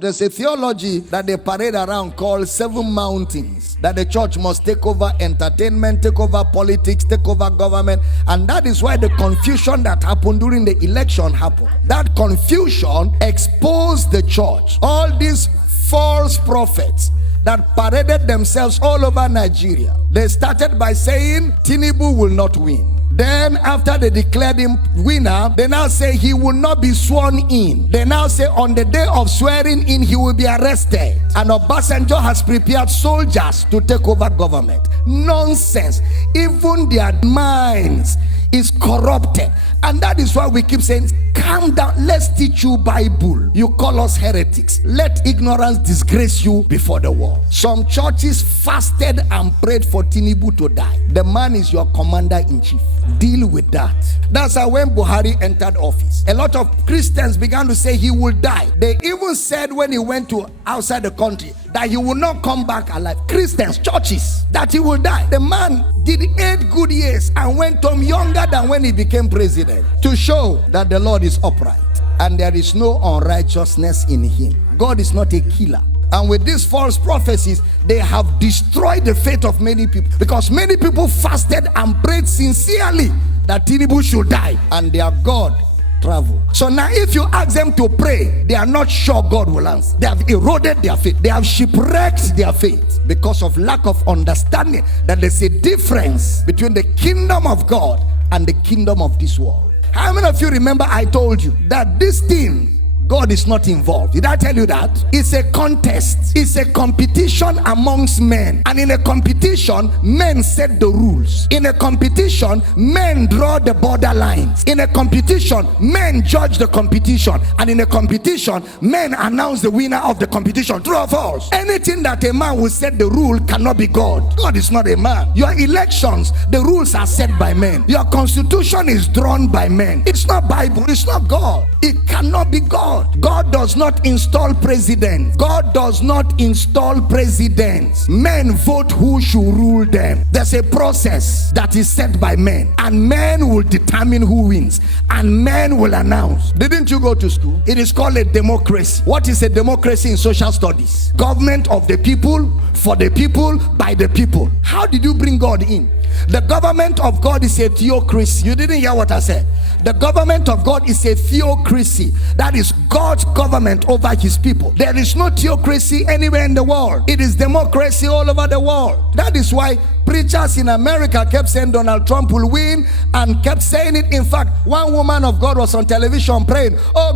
There's a theology that they parade around called 7 mountains, that the church must take over entertainment, take over politics, take over government. And that is why the confusion that happened during the election happened. That confusion exposed the church. All these false prophets that paraded themselves all over Nigeria, they started by saying Tinubu will not win. Then after they declared him winner, they now say he will not be sworn in. They now say on the day of swearing in, he will be arrested. And Obasanjo has prepared soldiers to take over government. Nonsense. Even their minds is corrupted. And that is why we keep saying, calm down, let's teach you Bible. You call us heretics. Let ignorance disgrace you before the world. Some churches fasted and prayed for Tinubu to die. The man is your commander-in-chief. Deal with that. That's how when Buhari entered office, a lot of Christians began to say he will die. They even said when he went to outside the country that he will not come back alive. Christians, churches, that he will die. The man did 8 good years and went home younger than when he became president, to show that the Lord is upright and there is no unrighteousness in him. God is not a killer. And with these false prophecies, they have destroyed the faith of many people, because many people fasted and prayed sincerely that Tinubu should die, and their God traveled. So now if you ask them to pray, they are not sure God will answer. They have eroded their faith. They have shipwrecked their faith because of lack of understanding that there's a difference between the kingdom of God and the kingdom of this world. How many of you remember I told you that this thing, God is not involved? Did I tell you that? It's a contest. It's a competition amongst men. And in a competition, men set the rules. In a competition, men draw the borderlines. In a competition, men judge the competition. And in a competition, men announce the winner of the competition. True or false? Anything that a man will set the rule cannot be God. God is not a man. Your elections, the rules are set by men. Your constitution is drawn by men. It's not Bible. It's not God. It cannot be God. God does not install presidents. God does not install presidents. Men vote who should rule them. There's a process that is set by men, and men will determine who wins, and men will announce. Didn't you go to school? It is called a democracy. What is a democracy in social studies? Government of the people, for the people, by the people. How did you bring God in? The government of God is a theocracy. You didn't hear what I said. The government of God is a theocracy. That is God's government over his people. There is no theocracy anywhere in the world. It is democracy all over the world. That is why preachers in America kept saying Donald Trump will win, and kept saying it. In fact, one woman of God was on television praying, oh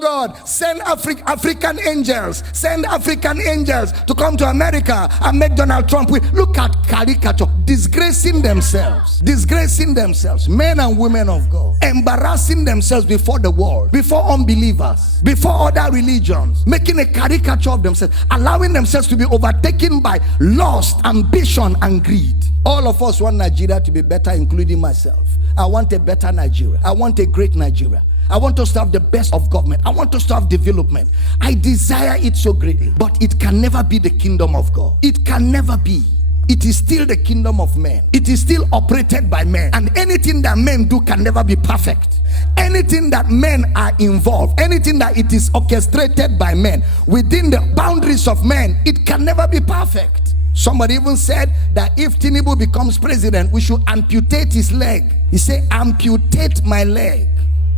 God, send African angels, send African angels to come to America and make Donald Trump win. Look at caricature, disgracing themselves, men and women of God, embarrassing themselves before the world, before unbelievers, before other religions, making a caricature of themselves, allowing themselves to be overtaken by lust, ambition, and greed. All of us want Nigeria to be better, including myself. I want a better Nigeria. I want a great Nigeria. I want us to have the best of government. I want us to have development. I desire it so greatly. But it can never be the kingdom of God. It can never be. It is still the kingdom of men. It is still operated by men. And anything that men do can never be perfect. Anything that men are involved, anything that it is orchestrated by men, within the boundaries of men, it can never be perfect. Somebody even said that if Tinubu becomes president, we should amputate his leg. He said, amputate my leg.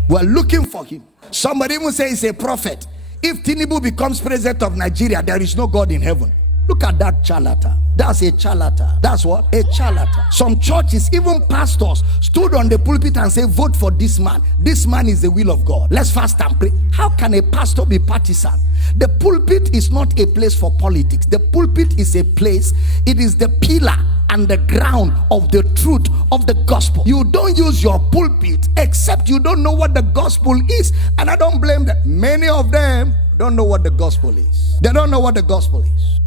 We're looking for him. Somebody even said he's a prophet. If Tinubu becomes president of Nigeria, there is no God in heaven. Look at that charlatan. That's a charlatan. That's what? A charlatan. Some churches, even pastors, stood on the pulpit and said, vote for this man. This man is the will of God. Let's fast and pray. How can a pastor be partisan? The pulpit is not a place for politics. The pulpit is a place, it is the pillar and the ground of the truth of the gospel. You don't use your pulpit except you don't know what the gospel is. And I don't blame them. Many of them don't know what the gospel is. They don't know what the gospel is.